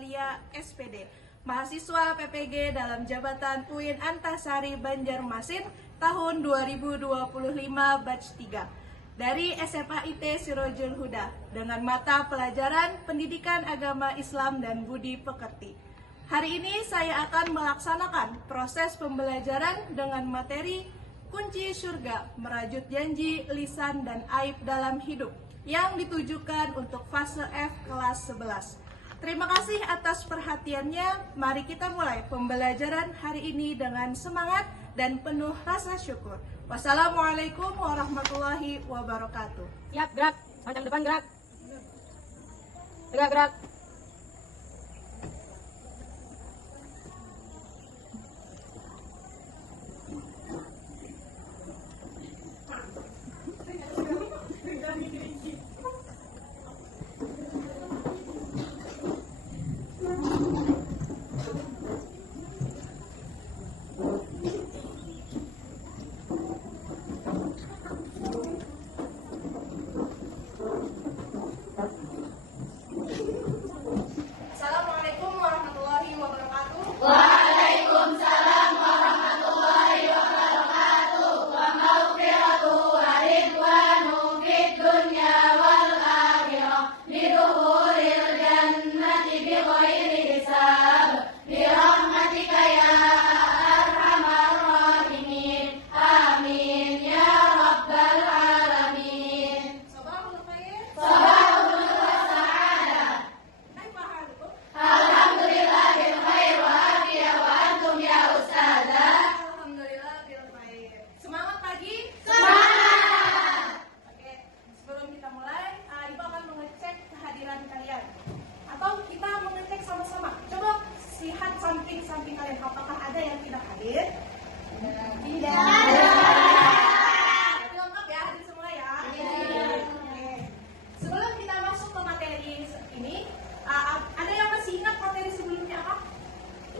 Amalia SPD, mahasiswa PPG dalam jabatan UIN Antasari Banjarmasin tahun 2025 batch 3 dari SMA IT Sirojul Huda dengan mata pelajaran Pendidikan Agama Islam dan Budi Pekerti. Hari ini saya akan melaksanakan proses pembelajaran dengan materi Kunci Surga, Merajut Janji, Lisan, dan Aib dalam Hidup yang ditujukan untuk fase F kelas 11. Terima kasih atas perhatiannya. Mari kita mulai pembelajaran hari ini dengan semangat dan penuh rasa syukur. Wassalamualaikum warahmatullahi wabarakatuh. Siap, gerak. Panjang depan, gerak. Tegak, gerak. Assalamualaikum warahmatullahi wabarakatuh. Waalaikumsalam warahmatullahi wabarakatuh. Wa maghfiratu wa ridwanu fid dunya wal akhirah bidukhulil jannati bighairi hisab bi rahmatika ya arhamar rahimin. Amin ya rabbal alamin. Sabahul khair. Sabahul wasa'adah. Kaifa halukum? Alhamdulillah bil khair wa afiyah wa antum ya ustazah. Alhamdulillah bil khair. Semangat pagi. Semangat. Oke, sebelum kita mulai, Ibu akan mengecek kehadiran kalian. Atau kita mengecek sama-sama. Coba lihat samping-samping kalian, apakah ada yang tidak hadir? Tidak ada. Berarti lengkap ya, hadir semua ya? Iya. Oke. Sebelum kita masuk ke materi ini, ada yang masih ingat materi sebelumnya apa?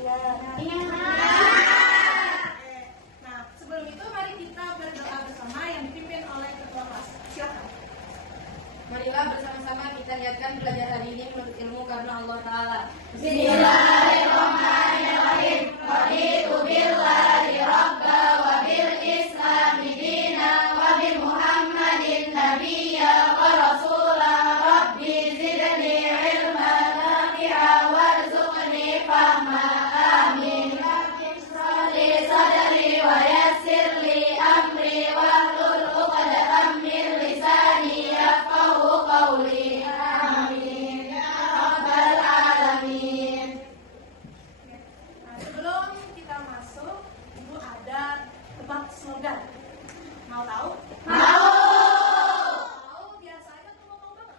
Iya. Oke. Nah, sebelum itu mari kita berdoa bersama yang dipimpin oleh ketua kelas. Silakan. Marilah bersama-sama kita niatkan pelajaran ini menuntut ilmu karena Allah Ta'ala. Bismillahirrahmanirrahim. Raditu billahi rabba wa bil islami dina wa bi Muhammadin nabiyya wa rasula. Rabbi zidni ilma nafi'a warzuqni fahma. Amin. Rabbi sadri wa yassir li amri wahlul 'uqdatam min lisani yafqahu qawli. Amin ya rabbal alamin. Nah, sebelum kita masuk, Ibu ada tebak slogan. Mau tahu? Mau. Tahu biasanya tuh ngomong apa?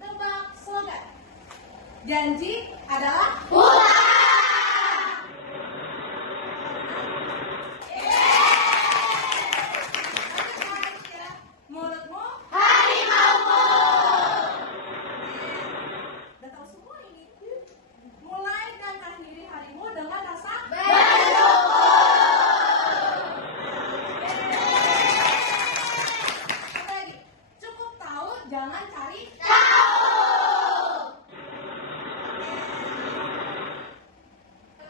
Tebak slogan. Janji adalah mulutmu. Udah tahu semua ini. Mulai dan akhiri harimu dengan rasa Satu lagi. Cukup tahu, jangan cari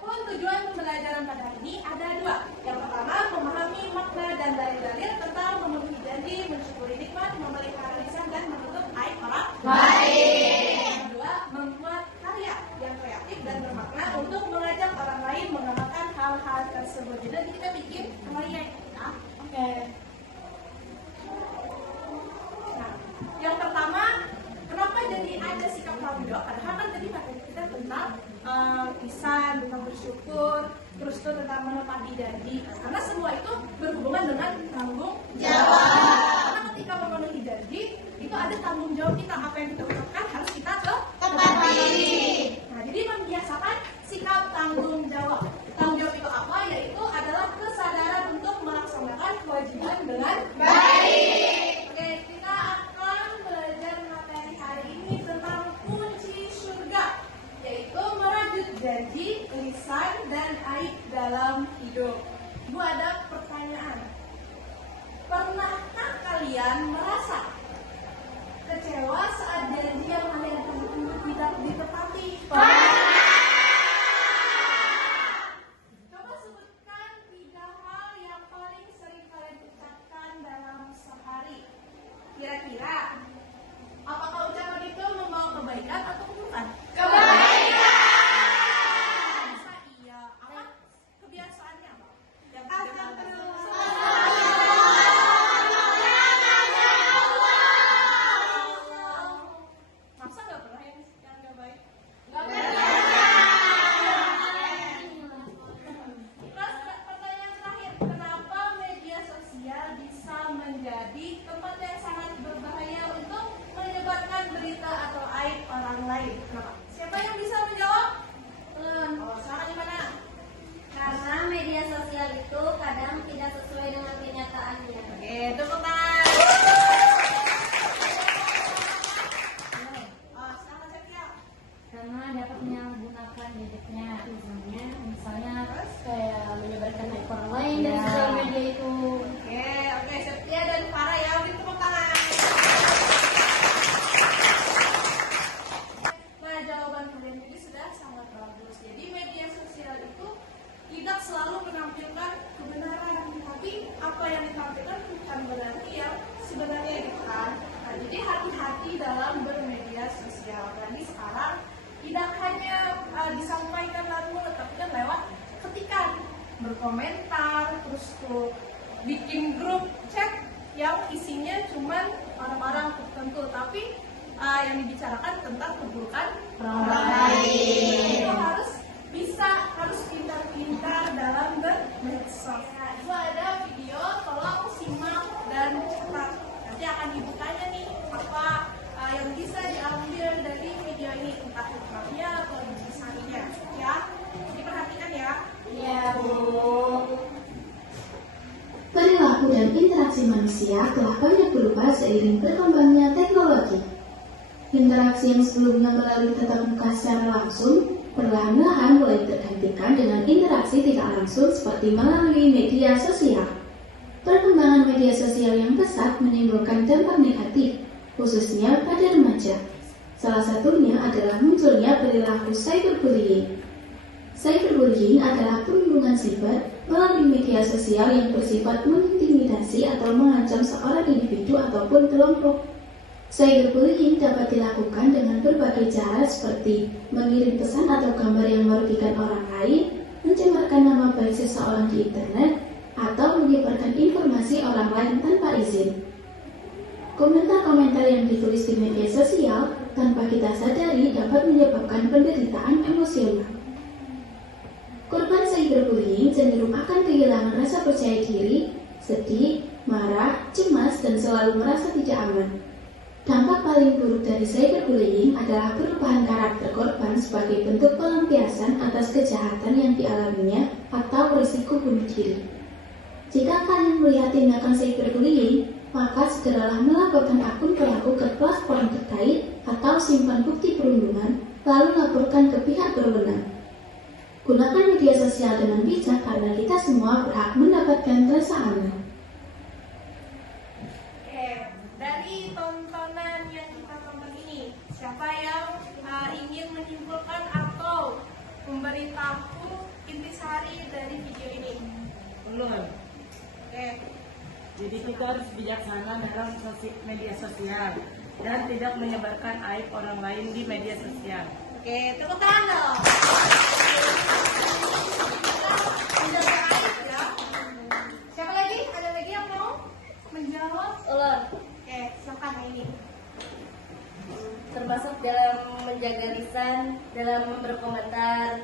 Pun tujuan pembelajaran pada hari ini ada dua. Yang pertama, memahami makna dan dalil-dalil tentang memenuhi janji, mensyukuri nikmat, memelihara lisan, dan menutup aib orang baik. Yang kedua, membuat karya yang kreatif dan bermakna untuk mengajak orang lain mengamalkan hal-hal tersebut. Jadi kita bikin karya ya. Oke. Nah, yang pertama, kenapa jadi ada sikap tanggung jawab? Padahal kan tadi materi kita tentang lisan, tentang bersyukur, terus itu tentang menepati janji. Karena semua itu berhubungan dengan tanggung jawab. Karena ketika memenuhi janji, itu ada tanggung jawab kita. Apa yang kita ucapkan harus kita Tepati. Nah, jadi membiasakan sikap tanggung jawab. Tanggung jawab itu apa? Yaitu adalah kesadaran untuk melaksanakan kewajiban dengan Baik. Oke, kita akan belajar materi hari ini tentang kunci surga, yaitu merajut janji, lisan, dan aib dalam hidup. Bu, ada pertanyaan. Pernahkah Kenapa? Siapa yang bisa menjawab? Oh, silakan gimana? Karena media sosial itu kadang tidak sesuai dengan kenyataannya. Oke, tepuk tangan. Oh, silakan Sepia. Karena dapat menyalahgunakan gadgetnya, misalnya kayak menyebarkan hype orang lain dan sosial media itu. Oke, Sepia dan Farah ya, beri tepuk tangan. Nah, jawaban kalian ini sudah sangat bagus. Jadi media sosial itu tidak selalu menampilkan kebenaran, tapi apa yang ditampilkan bukan berarti yang sebenarnya gitu kan. Nah, jadi hati-hati dalam bermedia sosial. Jadi sekarang tidak hanya disampaikan lalu, tapi kan lewat ketikan, berkomentar, terus tuh bikin grup chat yang isinya cuman orang-orang tertentu, tapi yang dibicarakan tentang keburukan orang lain. Itu harus pintar-pintar dalam bermedsos. Itu ada video, tolong simak dan catat. Nanti akan dibukanya nih apa yang bisa diambil dari video ini, entah hikmahnya atau intisarinya. Ya, diperhatikan ya. Iya, Bu. Perilaku dan interaksi manusia telah banyak berubah seiring berkembangnya teknologi. Interaksi yang sebelumnya melalui tatap muka secara langsung, perlahan-lahan mulai tergantikan dengan interaksi tidak langsung seperti melalui media sosial. Perkembangan media sosial yang pesat menimbulkan dampak negatif, khususnya pada remaja. Salah satunya adalah munculnya perilaku cyberbullying. Cyberbullying adalah perundungan siber melalui media sosial yang bersifat mengintimidasi atau mengancam seorang individu ataupun kelompok. Cyberbullying dapat dilakukan dengan berbagai cara seperti mengirim pesan atau gambar yang merugikan orang lain, mencemarkan nama baik seseorang di internet, atau menyebarkan informasi orang lain tanpa izin. Komentar-komentar yang ditulis di media sosial tanpa kita sadari dapat menyebabkan penderitaan emosional. Korban cyberbullying cenderung akan kehilangan rasa percaya diri, sedih, marah, cemas, dan selalu merasa tidak aman. Dampak paling buruk dari cyberbullying adalah perubahan karakter korban sebagai bentuk pelampiasan atas kejahatan yang dialaminya atau risiko bunuh diri. Jika kalian melihat tindakan cyberbullying, maka segeralah melaporkan akun pelaku ke platform terkait atau simpan bukti perundungan, lalu laporkan ke pihak berwenang. Gunakan media sosial dengan bijak karena kita semua berhak mendapatkan rasa aman. Dari tontonan yang kita tonton ini, siapa yang ingin menyimpulkan atau memberitahu intisari dari video ini? Belum. Oke. Jadi kita harus bijaksana dalam media sosial dan tidak menyebarkan aib orang lain di media sosial. Oke, tepuk tangan dong. Menjaga aib ya. Siapa lagi? Ada lagi yang mau menjawab? Ulun, Oke, silakan ini. termasuk dalam menjaga lisan, dalam berkomentar.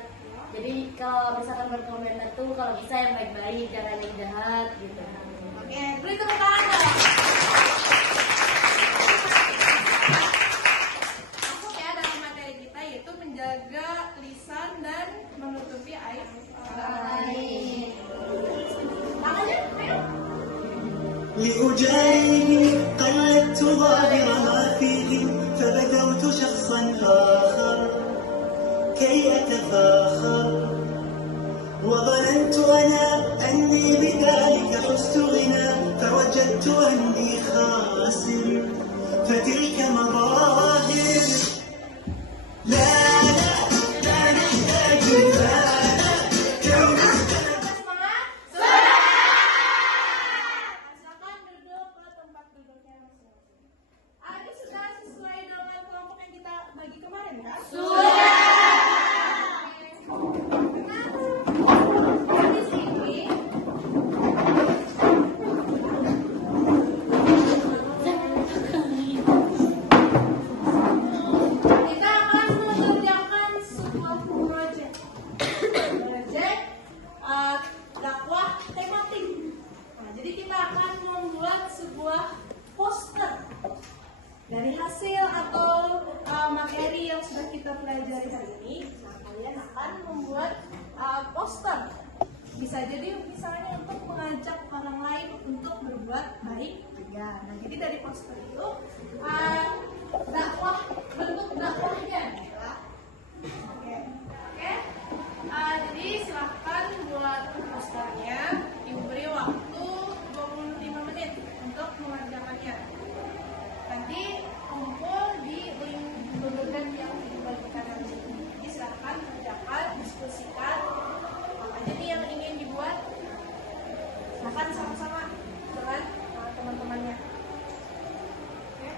Jadi kalau misalkan berkomentar tuh kalau bisa yang baik-baik, jangan yang jahat gitu. Oke, beri tepuk tangan dong. Masuk ya dalam materi kita yaitu menjaga lisan dan menutupi aib orang lain. Tangannya, ayo. لأجاريه قلدت ظاهر ما فيه فبدوت شخصا آخر كي أتفاخر وظننت أنا أني بذلك حزت غنى فوجدت أني خاسر فتلك مظاهر لا لا لا نحتاج لا Silakan duduk ke tempat duduknya masing-masing. Ini sudah sesuai dengan kelompok yang kita bagi kemarin kan? Sudah. Di sini kita pelajari hari ini, nah kalian akan membuat poster. Bisa jadi misalnya untuk mengajak orang lain untuk berbuat baik juga. Nah jadi dari poster itu dakwah, bentuk dakwahnya ya. Oke. Jadi silahkan buat posternya, diberi waktu 25 menit untuk mengerjakannya. Nanti kumpul di link downloadan yang dibagikan di sini. Jadi silahkan kerjakan, diskusikan apa aja nih yang ingin dibuat. Silahkan sama-sama dengan teman-temannya. Oke.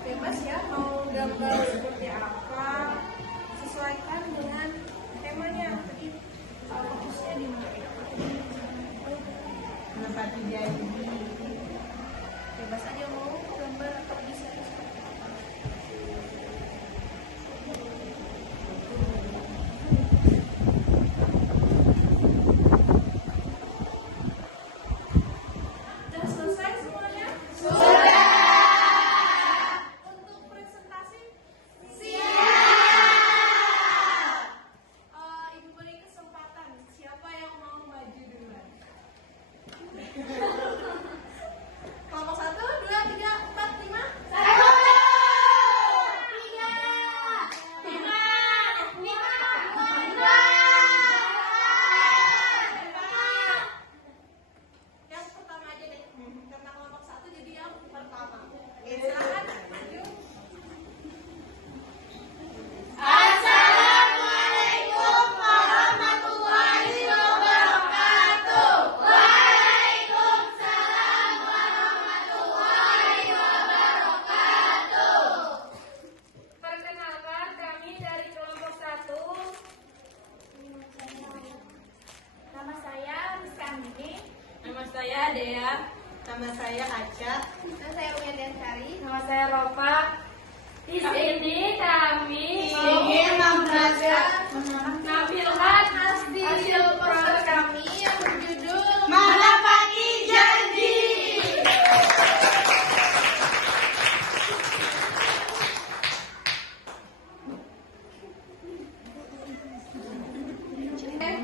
Bebas ya, mau gambar seperti apa, sesuaikan dengan temanya. Jadi fokusnya di mana? Menepati janji. Bebas aja mau gambar atau desain seperti apa. Sudah selesai semuanya? Sudah. Untuk presentasi? Siap. Ibu beri kesempatan. Siapa yang mau maju duluan? Kelompok 1, 2, 3, 4, 5. Yang pertama aja deh. Karena kelompok 1 jadi yang pertama. Oke, silakan maju. Assalamualaikum warahmatullahi wabarakatuh. Waalaikumsalam warahmatullahi wabarakatuh. Perkenalkan, kami dari kelompok 1. Nama saya Rizka Andini. Nama saya Dea. Nama saya Aca. Nama saya Uya Densari. Nama saya Ropa. Di sini kami ingin menampilkan hasil poster kami yang berjudul menepati janji.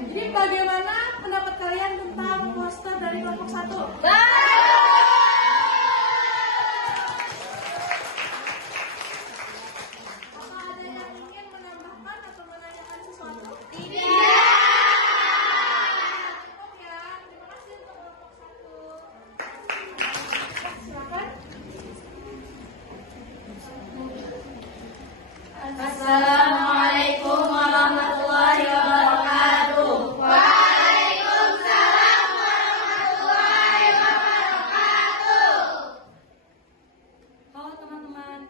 Jadi bagaimana pendapat kalian tentang poster dari kelompok 1? Apa ada yang ingin menambahkan atau menanyakan sesuatu? Tidak. Cukup ya. Terima kasih untuk kelompok 1. Silakan. Assalamualaikum warahmatullahi wabarakatuh. Waalaikumsalam warahmatullahi wabarakatuh. Halo teman-teman,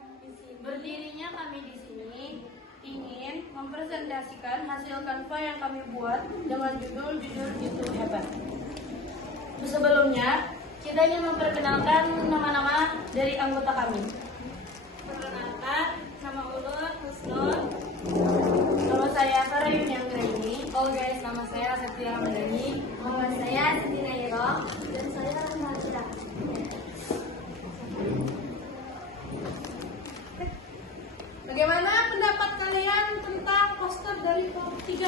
berdirinya kami di sini ingin mempresentasikan hasil kanva yang kami buat dengan judul itu hebat. Sebelumnya, kita ingin memperkenalkan nama-nama dari anggota kami. Perkenalkan, nama Ulun Husnul. Nama saya Farah Yunianggraini. Oh guys, nama saya Setia Ramadhani. Nama saya Siti Nairo. Dan saya Rahma Cita. Bagaimana pendapat kalian tentang poster dari kelompok 3?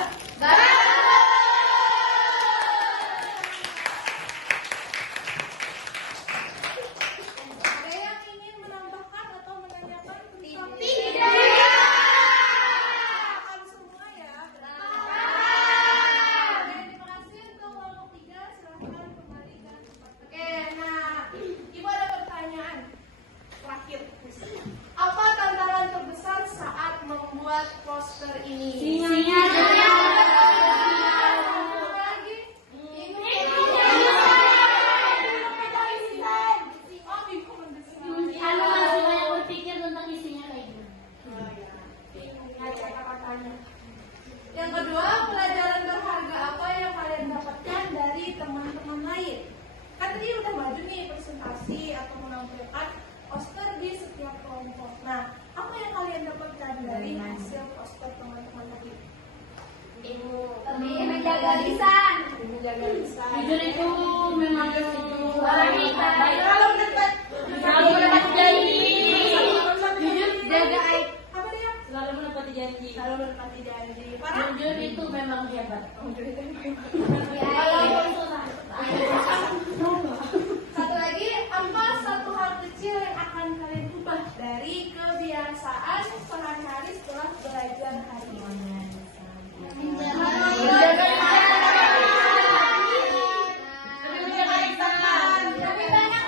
atau menampilkan poster di setiap kelompok. Nah, apa yang kalian dapatkan dari hasil poster teman-teman tadi? Lebih menjaga lisan. Menjaga lisan. Jujur itu memang orang yang baik. Kalau mendapat Selalu menepati janji. jujur Jaga aib. apa dia? Selalu menepati janji. Selalu menepati janji. Para Jujur itu memang hebat. satu lagi, apa satu hal kecil yang akan kalian ubah dari kebiasaan sehari-hari setelah belajar hari ini?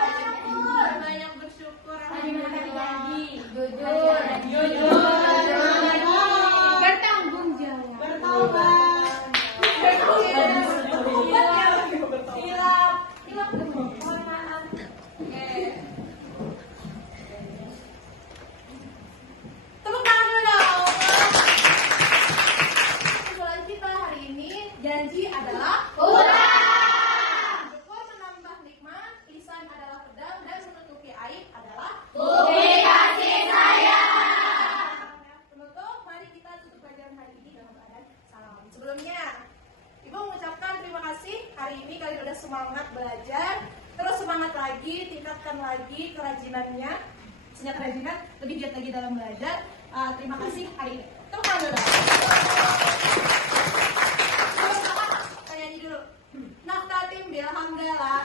Banyak bersyukur. Bertanggung jawab. Hilap. Mohon maaf. Oke. Tepuk tangan dulu dong. Kesimpulan kita hari ini, janji adalah berbuat menambah nikmat, lisan adalah pedang, dan menutupi aib adalah penutup. Mari kita tutup pelajaran hari ini dalam keadaan salam. Sebelumnya, Ibu mengucapkan terima kasih. Hari ini kalian udah semangat belajar. Terus semangat lagi, tingkatkan lagi kerajinannya. Senjata kerajinan, lebih giat lagi dalam belajar. Terima kasih hari ini. Tepuk tangan dulu. Saya nyanyi dulu. Naktatim bilhamdalah.